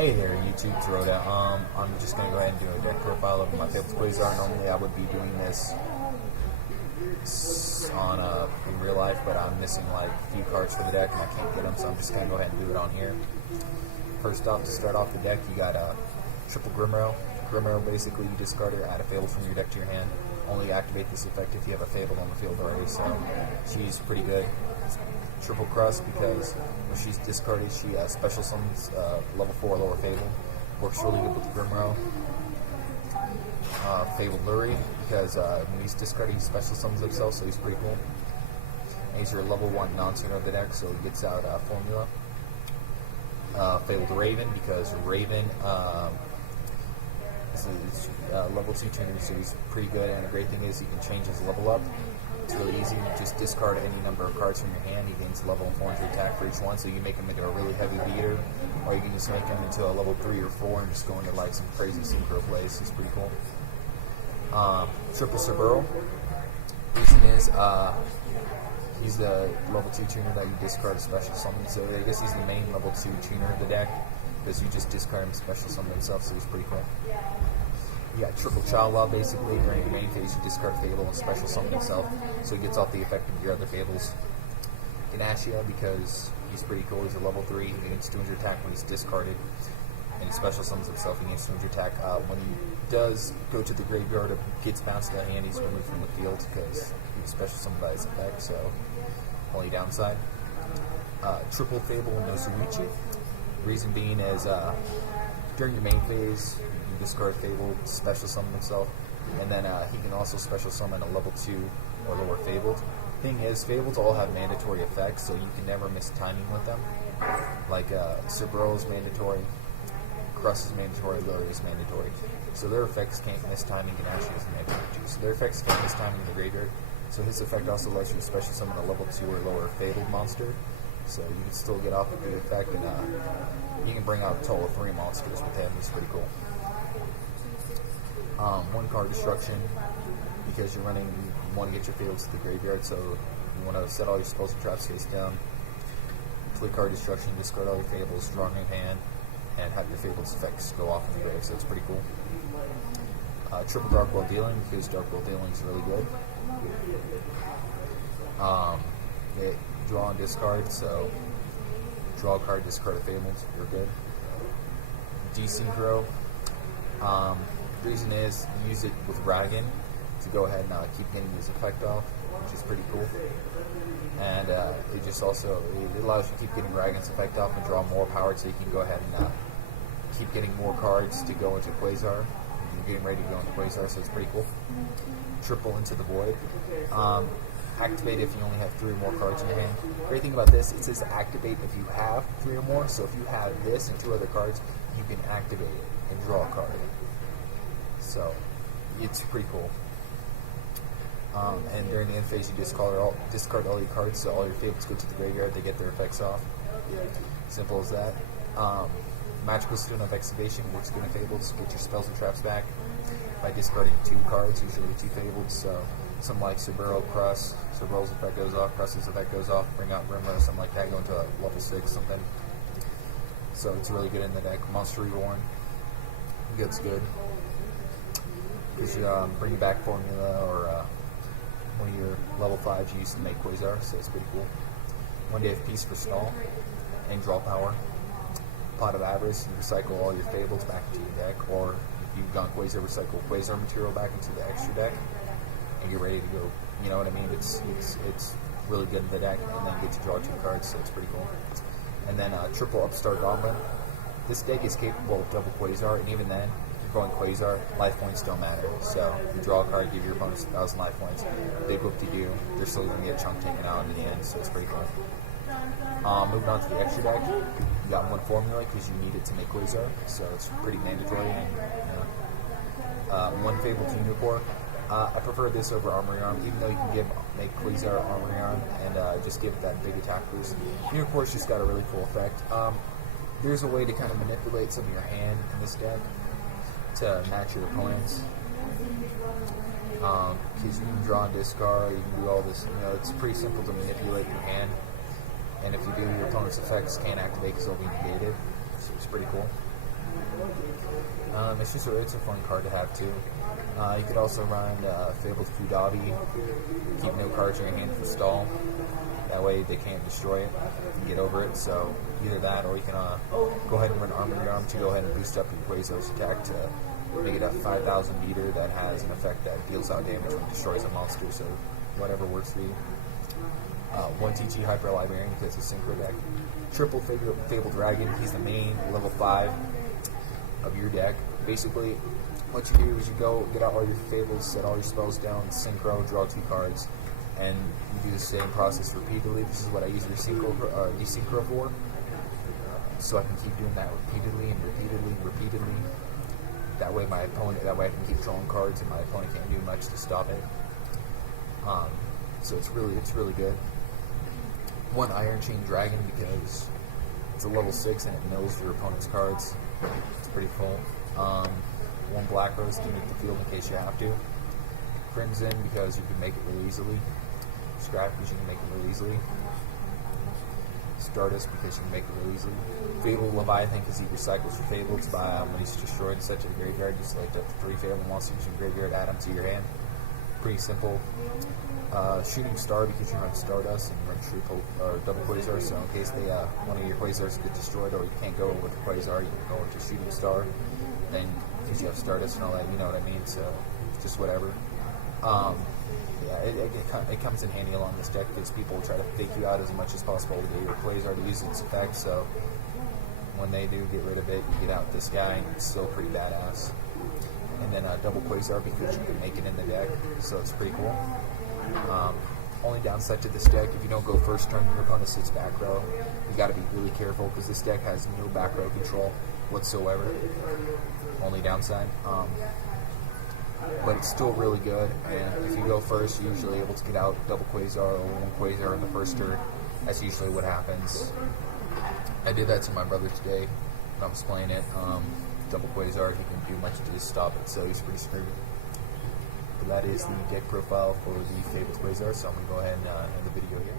Hey there, YouTube, it's Rhoda. I'm just going to go ahead and do a deck profile of my Fabled Quasar. Normally I would be doing this in real life, but I'm missing like a few cards for the deck and I can't get them, so I'm just going to go ahead and do it on here. First off, to start off the deck, you got a triple Grimrow. Grimrow, basically you discard her, add a Fabled from your deck to your hand. Only activate this effect if you have a Fabled on the field already, so she's pretty good. Triple Crust, because when she's discarded, she special summons level 4 lower Fabled. Works really good with the Grimrow. Fabled Lurie, because when he's discarded, he special summons himself, so he's pretty cool. And he's your level 1 non-tuner of the deck, so he gets out Formula. Fabled Raven, because Raven is a level 2 tuner, so he's pretty good, and the great thing is he can change his level up. It's really easy. You just discard any number of cards from your hand. He gains level and 4 attack for each one, so you can make him into a really heavy beater, or you can just make him into a level 3 or 4 and just go into like some crazy synchro plays. He's pretty cool. Triple Suburl. Reason is he's the level 2 tuner that you discard a special summon, so I guess he's the main level 2 tuner of the deck, because you just discard him special summon himself, so he's pretty cool. You got Triple Child Law, basically. During your main phase, you discard Fable and special summon himself, so he gets off the effect of your other Fables. Ganashia, because he's pretty cool. He's a level 3. He gains 200 attack when he's discarded, and he special summons himself. He gains 200 attack. When he does go to the graveyard, gets bounced to the hand, he's removed from the field because he was special summoned by his effect, so only downside. Triple Fable Nozuichi. Reason being is during your main phase, discard Fabled, special summon himself, and then he can also special summon a level 2 or lower Fabled. Thing is, Fableds all have mandatory effects, so you can never miss timing with them. Like Suburl is mandatory, Crust is mandatory, Lurie is mandatory. So their effects can't miss timing, and Ashley is mandatory too. So their effects can't miss timing in the graveyard. So his effect also lets you special summon a level 2 or lower Fabled monster. So you can still get off with the effect, and you can bring out a total of 3 monsters with him. He's pretty cool. 1 card destruction, because you want to get your Fableds to the graveyard, so you want to set all your spells and traps face down. 3 card destruction, discard all your Fableds, draw in hand, and have your Fableds effects go off in the grave, so it's pretty cool. Triple Dark World Dealing, because Dark World Dealing is really good. Draw and discard, so draw a card, discard a Fableds, you're good. Desynchro. Reason is you use it with Ragan to go ahead and keep getting his effect off, which is pretty cool. And it just also it allows you to keep getting Ragan's effect off and draw more power, so you can go ahead and keep getting more cards to go into Quasar. You're getting ready to go into Quasar, so it's pretty cool. Triple Into the Void. Activate if you only have 3 or more cards in your hand. Great thing about this, it says activate if you have 3 or more, so if you have this and 2 other cards, you can activate it and draw a card. So, it's pretty cool. And during the end phase, you discard all your cards, so all your Fableds go to the graveyard, they get their effects off. Simple as that. Magical Stone of Excavation works good in Fableds, get your spells and traps back by discarding 2 cards, usually 2 Fableds, so something like Suburl, Crust, Suburl's effect goes off, Crust's effect goes off, bring out Grimrow, something like that, go into a level 6, something. So it's really good in the deck. Monster Reborn, it's good. Because you bring back Formula or one of your level 5s you used to make Quasar, so it's pretty cool. 1 Day of Peace for Stall, and draw power. Pot of Avarice, you recycle all your Fableds back into your deck, or if you've gone Quasar, recycle Quasar material back into the extra deck, and you're ready to go. You know what I mean? It's really good in the deck, and then you get to draw 2 cards, so it's pretty cool. And then Triple Upstart Goblin. This deck is capable of double Quasar, and even then, going Quasar, life points don't matter. So you draw a card, give your opponents 1,000 life points. Big whoop to do. They're still going to get a chunk taken out in the end, so it's pretty cool. Moving on to the extra deck, you got 1 Formula because you need it to make Quasar, so it's pretty mandatory. And 1 Fabled Unicorn. I prefer this over Armory Arm, even though you can make Quasar Armory Arm and just give it that big attack boost. Unicorn's just got a really cool effect. There's a way to kind of manipulate some of your hand in this deck to match your opponents. Because you can draw and discard, you can do all this. It's pretty simple to manipulate your hand. And if you do, your opponent's effects can't activate because they'll be negated. So it's pretty cool. It's a fun card to have too. You could also run Fabled Kudabi, keep no cards in your hand for stall. That way they can't destroy it and get over it. So either that, or you can go ahead and run Armor Your Arm to go ahead and boost up your Quasar's attack to make it a 5,000 meter that has an effect that deals out damage when it destroys a monster. So whatever works for you. 1 TG Hyper Librarian because it's a synchro deck. Triple Fabled Dragon. He's the main level 5 of your deck. Basically, what you do is you go get out all your Fables, set all your spells down, synchro, draw 2 cards, and you do the same process repeatedly. This is what I use desynchro for, so I can keep doing that repeatedly and repeatedly and repeatedly. That way I can keep drawing cards, and my opponent can't do much to stop it. So it's really good. 1 Iron Chain Dragon because it's a level 6 and it mills your opponent's cards. It's pretty cool. 1 Black Rose to make the field in case you have to. Crimson because you can make it really easily. Scrap because you can make it really easily. Stardust because you can make it really easily. Fabled Leviathan because he recycles your Fableds when he's destroyed in such a graveyard. You select up to 3 Fabled monsters in your graveyard, add them to your hand. Pretty simple. Shooting Star because you run Stardust and you run double Quasar, so in case one of your Quasars get destroyed or you can't go with Quasar, you can go into Shooting Star. Then because you have Stardust and all that, you know what I mean, so just whatever. It comes in handy along this deck because people try to fake you out as much as possible to get your Quasar to use its effect, so when they do get rid of it, you get out this guy and it's still pretty badass. And then double Quasar because you can make it in the deck, so it's pretty cool. Only downside to this deck, if you don't go first turn, your opponent sits back row. You got to be really careful because this deck has no back row control whatsoever. Only downside. But it's still really good, and if you go first, you're usually able to get out double Quasar or 1 Quasar in the first turn. That's usually what happens. I did that to my brother today when I was playing it. Double Quasar, he can do much to just stop it, so he's pretty screwed. But that is the deck profile for the Fabled Quasar, so I'm going to go ahead and end the video here.